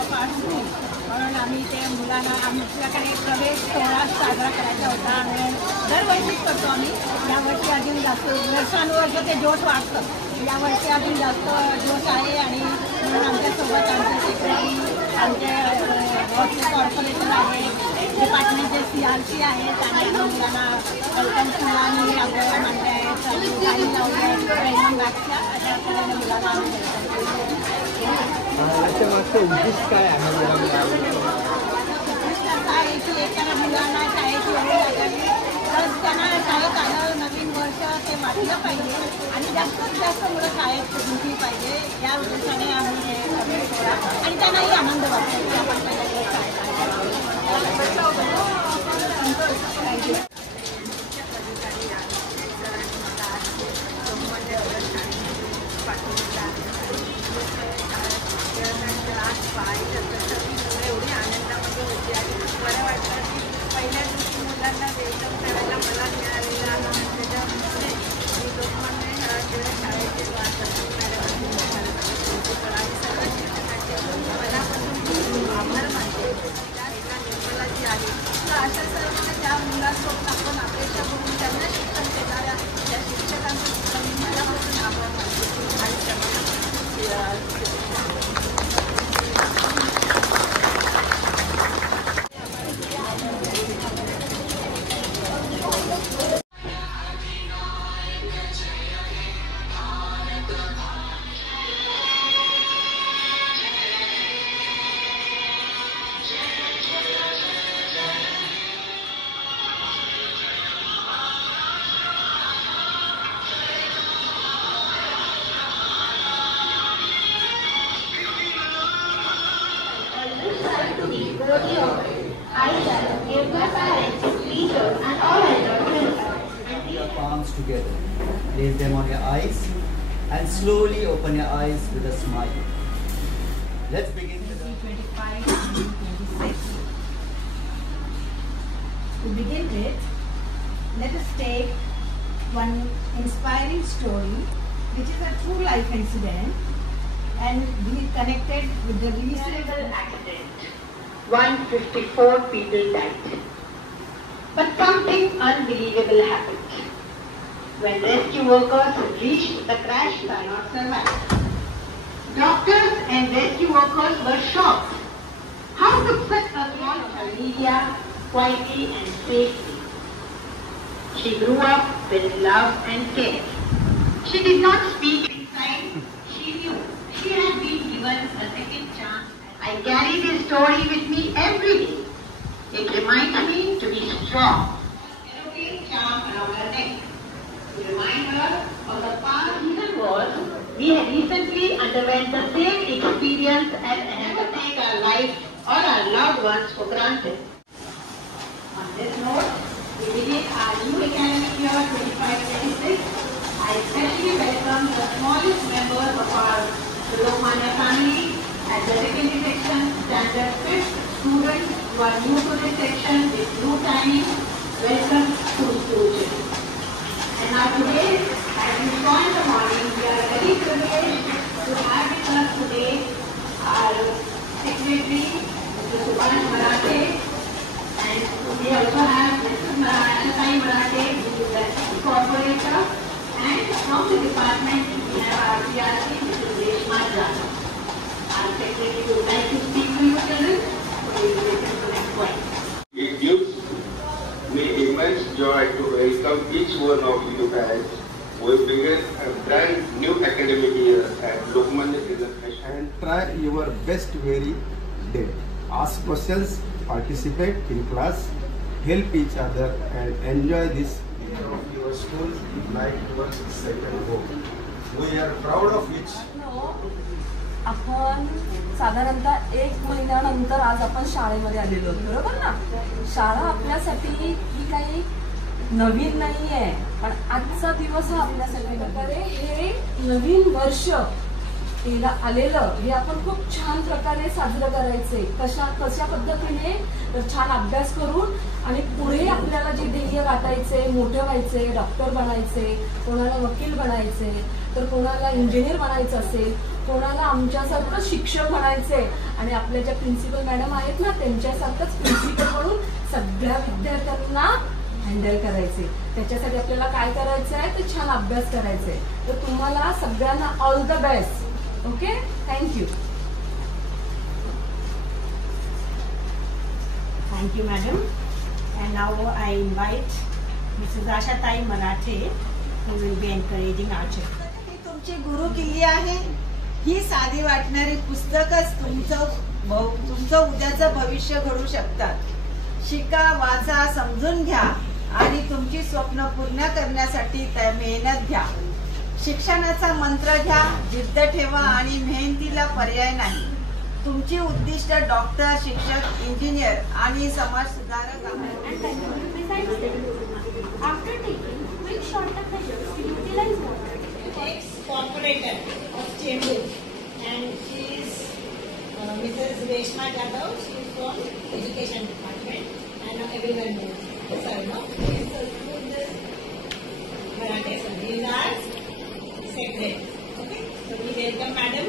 म्हणून आम्ही ते मुलांना आमच्याकडे प्रवेश सोहळा साजरा करायचा होता आणि दरवर्षीच करतो आम्ही. यावर्षी अजून जास्त वर्षानुवर्ष ते जोश वाढतं. यावर्षी अजून जास्त जोश आहे आणि म्हणून आमच्यासोबत आमचे सेक्रेटरी, आमचे कॉर्पोरेटर आहे, डिपार्टमेंटचे CRC आहेत आणि मुलांना वेलकम फुलांनी आपल्याला मांडले आहेत आणि गाडी लावली आहेत. वेलकम बॅगच्या अशा सगळ्या मुलांना आम्ही उद्दिष्ट काय आहे? की एखाद्या मुलांना शाळेची ओढ लागावी, तर त्यांना शाळेत आलं नवीन वर्ष ते वाटलं पाहिजे आणि जास्तीत जास्त मुलं शाळेत शिकली पाहिजे या उद्देशाने आम्ही हे सगळे सोडा आणि त्यांनाही आनंद वाटतो की आपण पहिल्या शाळेत थँक्यू. एवढी आनंदामध्ये होती आणि बरं वाटतं की पहिल्या दिवशी मुलांना वेलकम करायला मला मिळालेला त्याच्यामध्ये मी लोकमान्य शाळेचे प्रिन्सिपल आणि सर्व शिक्षकांचे मनापासून आभार मानते. त्या एका निर्मला जी आहे तर अशा सर्व त्या मुलांसोबत आपण अपेक्षा करून त्यांना शिक्षण देणाऱ्या त्या शिक्षकांचं सुद्धा मी मनापासून आभार मानते आणि त्यांना palms together. Place them on your eyes and slowly open your eyes with a smile. Let's begin with the 25 and 26. To begin with, let us take one inspiring story which is a true life incident and be connected with the recent accident. 154 people died. But something unbelievable happened. When rescue workers reached the crash site or survived, doctors and rescue workers were shocked. How could such a small Olivia quietly and safely? She grew up with love and care. She did not speak inside. She knew she had been given a second chance. I carry this story with me every day. It reminds me to be strong. Erotic charm around her neck. To remind her of the past reason was we had recently underwent the same experience and never take our life or our loved ones for granted. On this note, we begin our new academic year 25-26. I especially welcome the smallest members of our Lokmanya family at the secondary section, standard 5th students who are new to this section with blue timing. Welcome to school. And now today, as we saw in the morning, we are very privileged to have with us today our secretary, Mr. Subhash Marathe, and we also have Mr. Ashatai Marathe, who is the coordinator, and from the department we have our PRC, Mr. Reshma Jadhav. Our secretary would like to speak to you children, so we will take to the next point. It gives me immense joy to welcome each one of you guys. We begin a brand new academic year at Lokmanya Tilak and try your best very day. Ask questions, participate in class, help each other and enjoy this year of your school like your second home. We are proud of it. आपण साधारणतः 1 महिन्यानंतर आज आपण शाळेमध्ये आलेलो आहोत, बरोबर ना. शाळा आपल्यासाठी ही काही नवीन नाही आहे, पण आजचा दिवस हा आपल्यासाठी प्रकारे हे नवीन वर्ष याला आलेलं हे आपण खूप छान प्रकारे साजरं करायचे. कशा पद्धतीने तर छान अभ्यास करून आणि पुढे आपल्याला जे ध्येय गाठायचे, मोठे व्हायचे, डॉक्टर बनायचे, कोणाला वकील बनायचे, तर कोणाला इंजिनियर बनायचं असेल, कोणाला आमच्यासारखं शिक्षक बनायचे आणि आपल्या ज्या प्रिन्सिपल मॅडम आहेत ना त्यांच्यासारखंच प्रिन्सिपल म्हणून सगळ्या विद्यार्थ्यांना हँडल करायचे. त्याच्यासाठी आपल्याला काय करायचं आहे तर छान अभ्यास करायचा आहे. तर तुम्हाला सगळ्यांना all the best. Okay, thank you. Thank you, madam. And now I invite Mrs. Ashatai Marathe, who will be encouraging our children. ही तुमची गुरु किल्ली आहे. ही साधी वाटणारी पुस्तकच तुमचं उद्याचं भविष्य घडू शकतात. शिका, वाचा, समजून घ्या आणि तुमची स्वप्न पूर्ण करण्यासाठी मेहनत घ्या. शिक्षणाचा मंत्र घ्या, जिद्द ठेवा आणि मेहनतीला पर्याय नाही. तुमची उद्दिष्ट डॉक्टर, शिक्षक, इंजिनियर आणि समाज सुधारक After taking quick short-term measures to utilize water, Ex-corporator of Chembur, and she is Mrs. Reshma Jadhav. She is from Education Department, and everyone knows her, no? She is Marathe, so these are secretary. Okay, so we welcome madam.